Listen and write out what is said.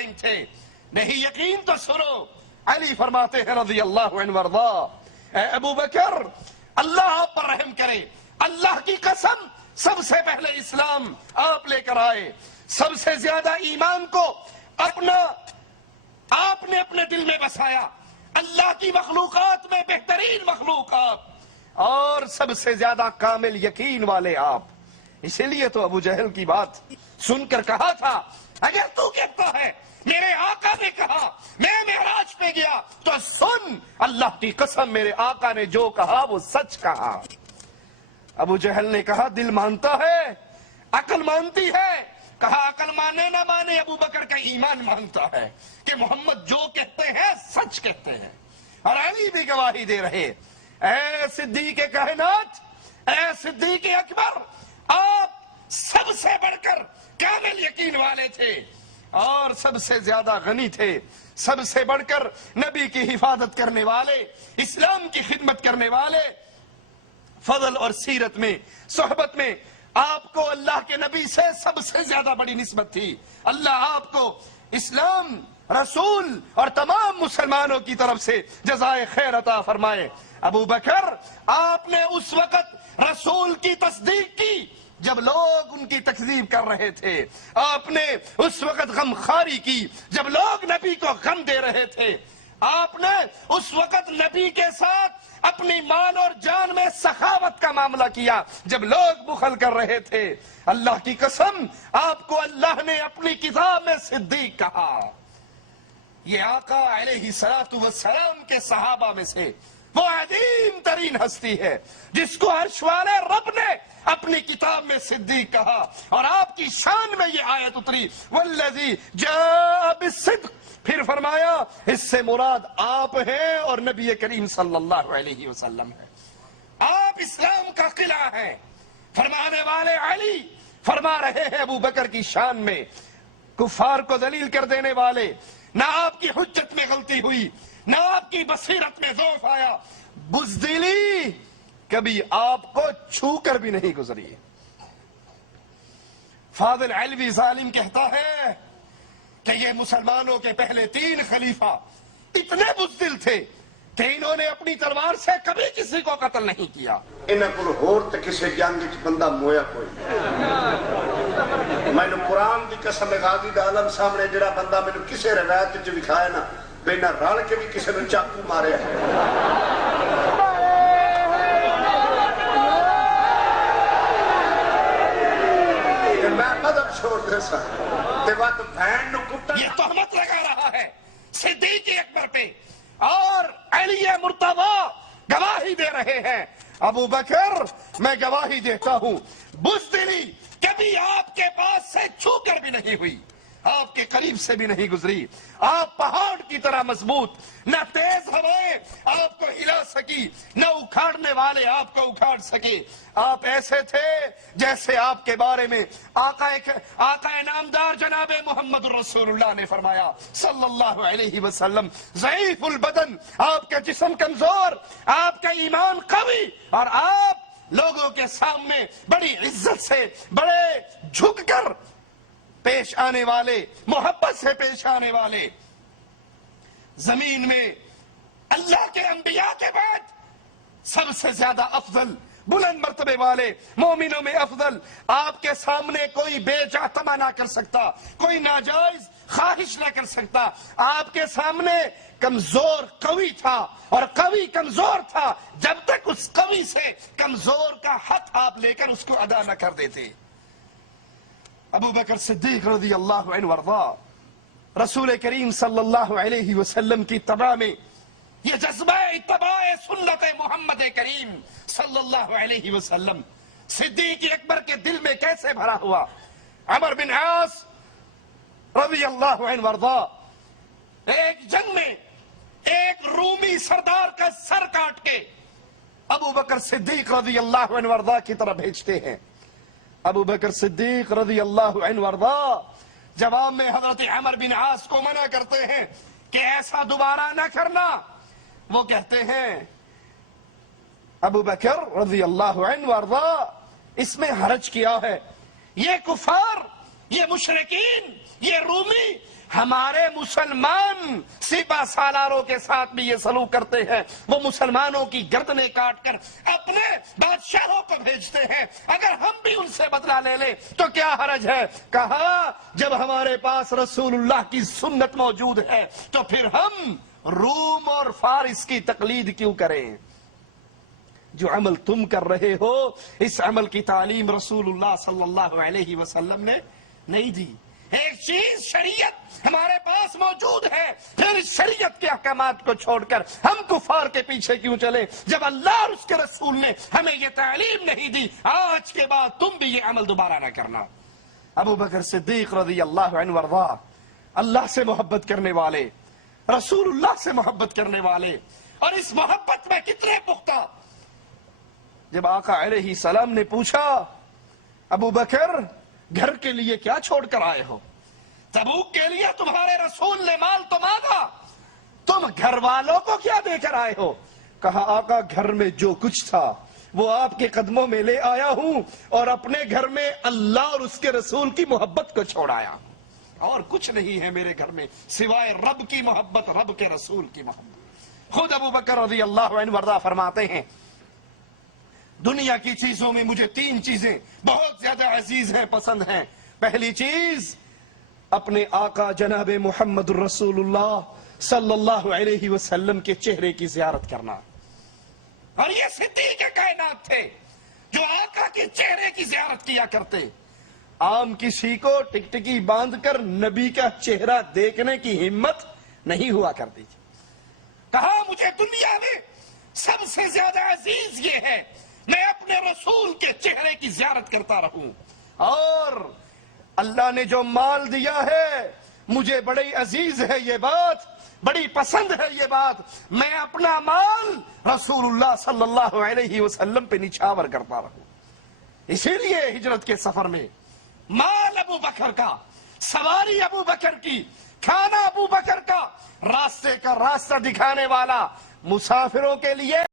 قائم تھے. نہیں یقین تو سنو. علی فرماتے ہیں رضی اللہ عنہ وارضا، اے ابو بکر اللہ آپ پر رحم کرے، اللہ کی قسم سب سے پہلے اسلام آپ لے کر آئے، سب سے زیادہ ایمان کو آپ نے اپنے دل میں بسایا، اللہ کی مخلوقات میں بہترین مخلوق آپ، اور سب سے زیادہ کامل یقین والے آپ. اسی لیے تو ابو جہل کی بات سن کر کہا تھا اگر تو کہتا ہے میرے آقا نے کہا میں معراج پہ گیا تو سن اللہ کی قسم میرے آقا نے جو کہا وہ سچ کہا. ابو جہل نے کہا دل مانتا ہے، عقل مانتی ہے. کہا عقل مانے نہ مانے ابو بکر کا ایمان مانتا ہے کہ محمد جو کہتے ہیں سچ کہتے ہیں. اور علی بھی گواہی دے رہے، اے صدیق کائنات، اے صدیق اکبر، آپ سب سے بڑھ کر کامل یقین والے تھے اور سب سے زیادہ غنی تھے، سب سے بڑھ کر نبی کی حفاظت کرنے والے، اسلام کی خدمت کرنے والے. فضل اور سیرت میں، صحبت میں آپ کو اللہ کے نبی سے سب سے زیادہ بڑی نسبت تھی. اللہ آپ کو اسلام، رسول اور تمام مسلمانوں کی طرف سے جزائے خیر عطا فرمائے. ابو بکر آپ نے اس وقت رسول کی تصدیق کی جب لوگ ان کی تکذیب کر رہے تھے، آپ نے اس وقت غم خاری کی جب لوگ نبی کو غم دے رہے تھے، آپ نے اس وقت نبی کے ساتھ اپنی مال اور جان میں سخاوت کا معاملہ کیا جب لوگ بخل کر رہے تھے. اللہ کی قسم آپ کو اللہ نے اپنی کتاب میں صدیق کہا. یہ آقا علیہ الصلوۃ والسلام کے صحابہ میں سے وہ عظیم ترین ہستی ہے جس کو عرش والے رب نے اپنی کتاب میں صدیق کہا، اور آپ کی شان میں یہ آیت اتری والذی جاء بالصدق. پھر فرمایا اس سے مراد آپ ہیں اور نبی کریم صلی اللہ علیہ وسلم ہے. آپ اسلام کا قلعہ ہیں. فرمانے والے علی فرما رہے ہیں ابو بکر کی شان میں، کفار کو ذلیل کر دینے والے، نہ آپ کی حجت میں غلطی ہوئی، نہ آپ کی بصیرت میں ضعف آیا، بزدلی کبھی آپ کو چھو کر بھی نہیں گزری. فاضل علوی ظالم کہتا ہے کہ یہ مسلمانوں کے پہلے 3 خلیفہ اتنے بزدل تھے کہ انہوں نے اپنی تلوار سے کبھی کسی کو قتل نہیں کیا. انہاں کول ہور تے کسے جنگ وچ بندہ مویا کوئی میں نے قرآن دی قسم غازی دا عالم سامنے جڑا بندہ میں نے کسے روایت وچ دکھایا نا بے نہ رل کے بھی کسے نے چاقو مارے میں مذہب چھوڑ دے سا یہ تہمت لگا رہا ہے صدیق اکبر پہ، اور علی مرتضیٰ گواہی دے رہے ہیں. ابو بکر میں گواہی دیتا ہوں بزدلی کبھی آپ کے پاس سے چھو کر بھی نہیں ہوئی، آپ کے قریب سے بھی نہیں گزری. آپ پہاڑ کی طرح مضبوط، نہ تیز ہوائیں آپ کو ہلا سکی، نہ اکھاڑنے والے آپ کو اکھاڑ سکے. آپ ایسے تھے جیسے آپ کے بارے میں آقا نامدار جناب محمد رسول اللہ نے فرمایا صلی اللہ علیہ وسلم، ضعیف البدن، آپ کا جسم کمزور، آپ کا ایمان قوی، اور آپ لوگوں کے سامنے بڑی عزت سے، بڑے جھک کر پیش آنے والے، محبت سے پیش آنے والے. زمین میں اللہ کے انبیاء کے بعد سب سے زیادہ افضل، بلند مرتبے والے، مومنوں میں افضل. آپ کے سامنے کوئی بے جا تما نہ کر سکتا، کوئی ناجائز خواہش نہ کر سکتا. آپ کے سامنے کمزور قوی تھا اور قوی کمزور تھا جب تک اس قوی سے کمزور کا حق آپ لے کر اس کو ادا نہ کر دیتے. ابو بکر صدیق رضی اللہ عنہ وارضا رسول کریم صلی اللہ علیہ وسلم کی اتباع میں یہ جذبہ اتباع سنت محمد کریم صلی اللہ علیہ وسلم صدیق اکبر کے دل میں کیسے بھرا ہوا. عمر بن عاص رضی اللہ عنہ وارضا ایک جنگ میں ایک رومی سردار کا سر کاٹ کے ابو بکر صدیق رضی اللہ عنہ وارضا کی طرف بھیجتے ہیں. ابو بکر صدیق رضی اللہ عنہ وارضا جواب میں حضرت عمر بن عاص کو منع کرتے ہیں کہ ایسا دوبارہ نہ کرنا. وہ کہتے ہیں ابو بکر رضی اللہ عنہ وارضا اس میں حرج کیا ہے، یہ کفار، یہ مشرکین، یہ رومی ہمارے مسلمان سپہ سالاروں کے ساتھ بھی یہ سلوک کرتے ہیں، وہ مسلمانوں کی گردنیں کاٹ کر اپنے بادشاہوں کو بھیجتے ہیں، اگر ہم بھی ان سے بدلہ لے لیں تو کیا حرج ہے؟ کہا جب ہمارے پاس رسول اللہ کی سنت موجود ہے تو پھر ہم روم اور فارس کی تقلید کیوں کریں؟ جو عمل تم کر رہے ہو اس عمل کی تعلیم رسول اللہ صلی اللہ علیہ وسلم نے نہیں دی۔ ایک چیز شریعت ہمارے پاس موجود ہے، پھر اس شریعت کے احکامات کو چھوڑ کر ہم کفار کے پیچھے کیوں چلیں جب اللہ اور اس کے رسول نے ہمیں یہ تعلیم نہیں دی؟ آج کے بعد تم بھی یہ عمل دوبارہ نہ کرنا۔ ابو بکر صدیق رضی اللہ عنہ وارضا، اللہ سے محبت کرنے والے، رسول اللہ سے محبت کرنے والے، اور اس محبت میں کتنے پختہ۔ جب آقا علیہ السلام نے پوچھا ابو بکر گھر کے لیے کیا چھوڑ کر آئے ہو؟ تبوک کے لیے تمہارے رسول نے مال تو مانگا، تم گھر والوں کو کیا دے کر آئے ہو؟ کہا آقا گھر میں جو کچھ تھا وہ آپ کے قدموں میں لے آیا ہوں، اور اپنے گھر میں اللہ اور اس کے رسول کی محبت کو چھوڑایا، اور کچھ نہیں ہے میرے گھر میں سوائے رب کی محبت، رب کے رسول کی محبت۔ خود ابو بکر رضی اللہ عنہ وارضا فرماتے ہیں دنیا کی چیزوں میں مجھے 3 چیزیں بہت زیادہ عزیز ہیں، پسند ہیں۔ پہلی چیز اپنے آقا جناب محمد رسول اللہ صلی اللہ علیہ وسلم کے چہرے کی زیارت کرنا، اور یہ صدیق کائنات تھے جو آقا کے چہرے کی زیارت کیا کرتے۔ عام کسی کو ٹکٹکی باندھ کر نبی کا چہرہ دیکھنے کی ہمت نہیں ہوا کرتی تھی۔ کہا مجھے دنیا میں سب سے زیادہ عزیز یہ ہے میں اپنے رسول کے چہرے کی زیارت کرتا رہوں، اور اللہ نے جو مال دیا ہے مجھے بڑی عزیز ہے یہ بات، بڑی پسند ہے یہ بات، میں اپنا مال رسول اللہ صلی اللہ علیہ وسلم پہ نچھاور کرتا رہوں۔ اسی لیے ہجرت کے سفر میں مال ابو بکر کا، سواری ابو بکر کی، کھانا ابو بکر کا، راستے کا راستہ دکھانے والا، مسافروں کے لیے